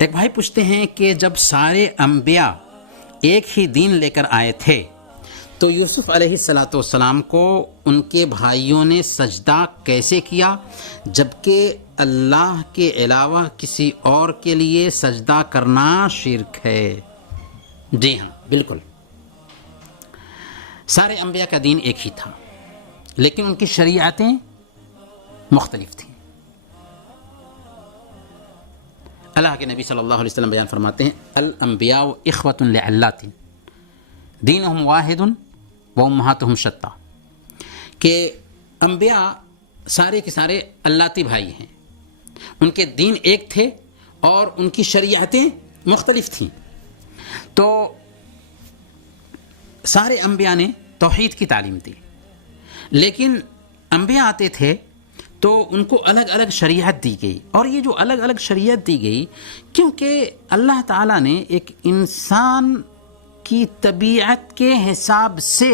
ایک بھائی پوچھتے ہیں کہ جب سارے انبیاء ایک ہی دین لے کر آئے تھے تو یوسف علیہ السلام کو ان کے بھائیوں نے سجدہ کیسے کیا، جبکہ اللہ کے علاوہ کسی اور کے لیے سجدہ کرنا شرک ہے؟ جی ہاں، بالکل، سارے انبیاء کا دین ایک ہی تھا، لیکن ان کی شریعتیں مختلف تھیں۔ اللہ کے نبی صلی اللہ علیہ وسلم بیان فرماتے ہیں الانبیاء اخوۃ لعلات دینہم واحد وامہاتہم شتیٰ، کہ انبیاء سارے کے سارے اللاتی بھائی ہیں، ان کے دین ایک تھے اور ان کی شریعتیں مختلف تھیں۔ تو سارے انبیاء نے توحید کی تعلیم دی، لیکن انبیاء آتے تھے تو ان کو الگ الگ شریعت دی گئی، اور یہ جو الگ الگ شریعت دی گئی کیونکہ اللہ تعالیٰ نے ایک انسان کی طبیعت کے حساب سے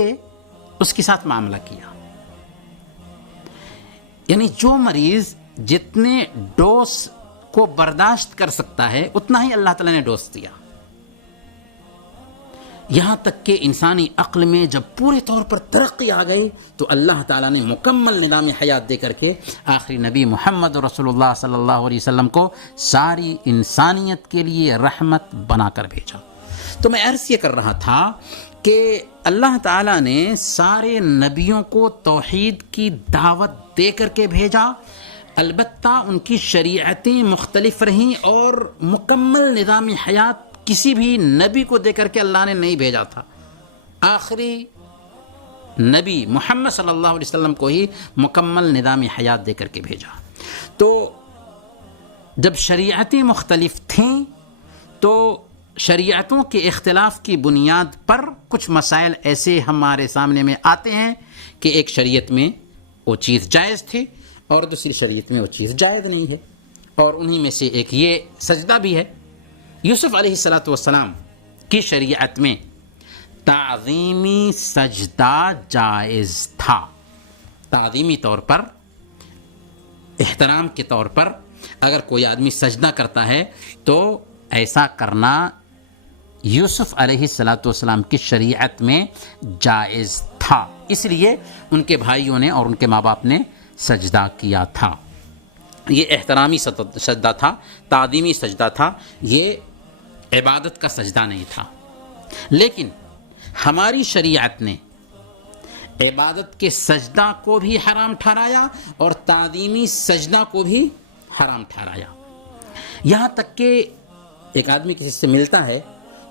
اس کے ساتھ معاملہ کیا، یعنی جو مریض جتنے ڈوز کو برداشت کر سکتا ہے اتنا ہی اللہ تعالیٰ نے ڈوز دیا، یہاں تک کہ انسانی عقل میں جب پورے طور پر ترقی آ گئی تو اللہ تعالیٰ نے مکمل نظام حیات دے کر کے آخری نبی محمد رسول اللہ صلی اللہ علیہ وسلم کو ساری انسانیت کے لیے رحمت بنا کر بھیجا۔ تو میں عرض یہ کر رہا تھا کہ اللہ تعالیٰ نے سارے نبیوں کو توحید کی دعوت دے کر کے بھیجا، البتہ ان کی شریعتیں مختلف رہیں اور مکمل نظام حیات کسی بھی نبی کو دے کر کے اللہ نے نہیں بھیجا تھا، آخری نبی محمد صلی اللہ علیہ وسلم کو ہی مکمل نظام حیات دے کر کے بھیجا۔ تو جب شریعتیں مختلف تھیں تو شریعتوں کے اختلاف کی بنیاد پر کچھ مسائل ایسے ہمارے سامنے میں آتے ہیں کہ ایک شریعت میں وہ چیز جائز تھی اور دوسری شریعت میں وہ چیز جائز نہیں ہے، اور انہی میں سے ایک یہ سجدہ بھی ہے۔ یوسف علیہ السلام کی شریعت میں تعظیمی سجدہ جائز تھا، تعظیمی طور پر، احترام کے طور پر اگر کوئی آدمی سجدہ کرتا ہے تو ایسا کرنا یوسف علیہ السلام کی شریعت میں جائز تھا، اس لیے ان کے بھائیوں نے اور ان کے ماں باپ نے سجدہ کیا تھا۔ یہ احترامی سجدہ تھا، تعظیمی سجدہ تھا، یہ عبادت کا سجدہ نہیں تھا۔ لیکن ہماری شریعت نے عبادت کے سجدہ کو بھی حرام ٹھہرایا اور تعظیمی سجدہ کو بھی حرام ٹھہرایا، یہاں تک کہ ایک آدمی کسی سے ملتا ہے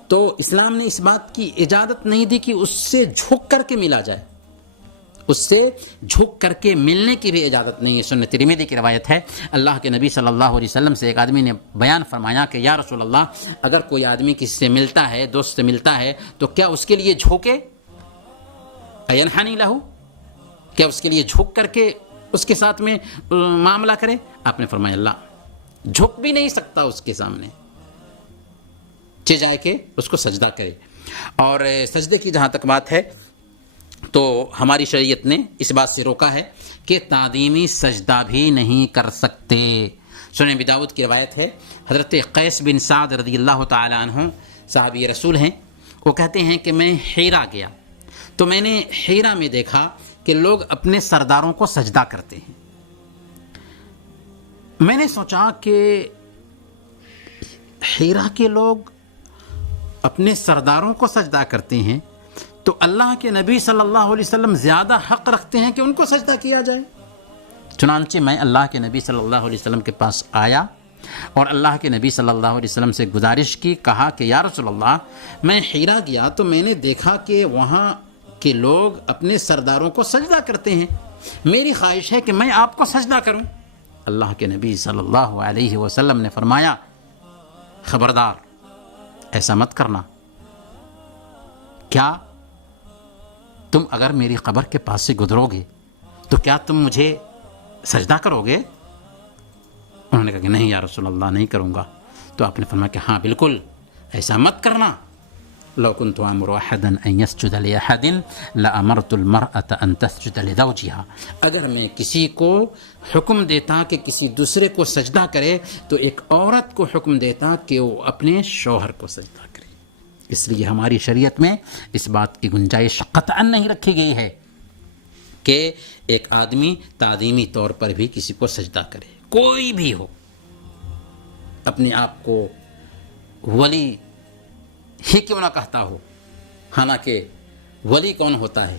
تو اسلام نے اس بات کی اجازت نہیں دی کہ اس سے جھک کر کے ملا جائے، اس سے جھک کر کے ملنے کی بھی اجازت نہیں ہے۔ سنن ترمذی کی روایت ہے، اللہ کے نبی صلی اللہ علیہ وسلم سے ایک آدمی نے بیان فرمایا کہ یا رسول اللہ، اگر کوئی آدمی کسی سے ملتا ہے، دوست سے ملتا ہے، تو کیا اس کے لیے جھوکے؟ اینحنی لہو، کیا اس کے لیے جھک کر کے اس کے ساتھ میں معاملہ کرے؟ آپ نے فرمایا اللہ، جھک بھی نہیں سکتا اس کے سامنے، جائے کہ اس کو سجدہ کرے۔ اور سجدے کی جہاں تک بات ہے تو ہماری شریعت نے اس بات سے روکا ہے کہ تعظیمی سجدہ بھی نہیں کر سکتے۔ سنن ابی داؤد کی روایت ہے، حضرت قیس بن سعد رضی اللہ تعالی عنہ صحابی رسول ہیں، وہ کہتے ہیں کہ میں حیرہ گیا تو میں نے حیرہ میں دیکھا کہ لوگ اپنے سرداروں کو سجدہ کرتے ہیں۔ میں نے سوچا کہ حیرہ کے لوگ اپنے سرداروں کو سجدہ کرتے ہیں تو اللہ کے نبی صلی اللہ علیہ وسلم زیادہ حق رکھتے ہیں کہ ان کو سجدہ کیا جائے۔ چنانچہ میں اللہ کے نبی صلی اللہ علیہ وسلم کے پاس آیا اور اللہ کے نبی صلی اللہ علیہ وسلم سے گزارش کی، کہا کہ یا رسول اللہ، میں حیرہ گیا تو میں نے دیکھا کہ وہاں کے لوگ اپنے سرداروں کو سجدہ کرتے ہیں، میری خواہش ہے کہ میں آپ کو سجدہ کروں۔ اللہ کے نبی صلی اللہ علیہ وسلم نے فرمایا، خبردار، ایسا مت کرنا، کیا تم اگر میری قبر کے پاس سے گزرو گے تو کیا تم مجھے سجدہ کرو گے؟ انہوں نے کہا کہ نہیں یا رسول اللہ، نہیں کروں گا۔ تو آپ نے فرمایا کہ ہاں بالکل، ایسا مت کرنا، لو كنت امر احدا ان يسجد لاحد لامرت المراه ان تسجد لزوجها. اگر میں کسی کو حکم دیتا کہ کسی دوسرے کو سجدہ کرے تو ایک عورت کو حکم دیتا کہ وہ اپنے شوہر کو سجدہ کرے. اس لیے ہماری شریعت میں اس بات کی گنجائش قطعا نہیں رکھی گئی ہے کہ ایک آدمی تعظیمی طور پر بھی کسی کو سجدہ کرے، کوئی بھی ہو، اپنے آپ کو ولی ہی کیوں نہ کہتا ہو. حالانکہ ولی کون ہوتا ہے؟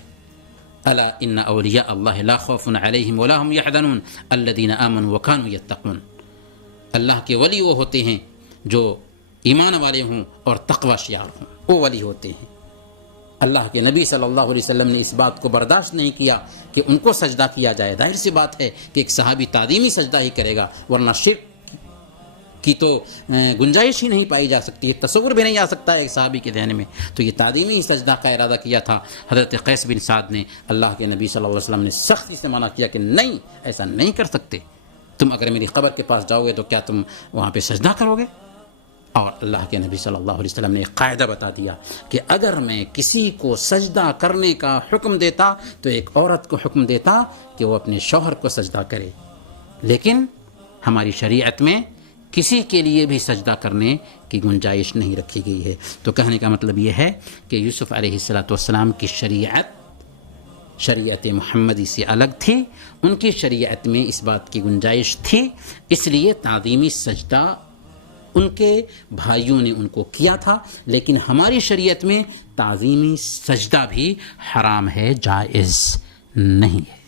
الا ان اولیاء اللہ لا خوف علیہم ولا هم يحزنون الذین آمنوا وكانوا يتقون. اللہ کے ولی وہ ہوتے ہیں جو ایمان والے ہوں اور تقوی شیار ہوں، وہ ولی ہوتے ہیں. اللہ کے نبی صلی اللہ علیہ وسلم نے اس بات کو برداشت نہیں کیا کہ ان کو سجدہ کیا جائے. ظاہر سی بات ہے کہ ایک صحابی تعظیمی سجدہ ہی کرے گا، ورنہ شرک کی تو گنجائش ہی نہیں پائی جا سکتی ہے، تصور بھی نہیں آ سکتا ہے ایک صحابی کے ذہن میں. تو یہ تعظیمی سجدہ کا ارادہ کیا تھا. حضرت قیس بن سعد نے اللہ کے نبی صلی اللہ علیہ وسلم نے سختی سے منع کیا کہ نہیں، ایسا نہیں کر سکتے. تم اگر میری قبر کے پاس جاؤ گے تو کیا تم وہاں پہ سجدہ کرو گے؟ اور اللہ کے نبی صلی اللہ علیہ وسلم نے ایک قاعدہ بتا دیا کہ اگر میں کسی کو سجدہ کرنے کا حکم دیتا تو ایک عورت کو حکم دیتا کہ وہ اپنے شوہر کو سجدہ کرے. لیکن ہماری شریعت میں کسی کے لیے بھی سجدہ کرنے کی گنجائش نہیں رکھی گئی ہے. تو کہنے کا مطلب یہ ہے کہ یوسف علیہ السلام کی شریعت محمدی سے الگ تھی. ان کی شریعت میں اس بات کی گنجائش تھی، اس لیے تعظیمی سجدہ ان کے بھائیوں نے ان کو کیا تھا. لیکن ہماری شریعت میں تعظیمی سجدہ بھی حرام ہے، جائز نہیں ہے.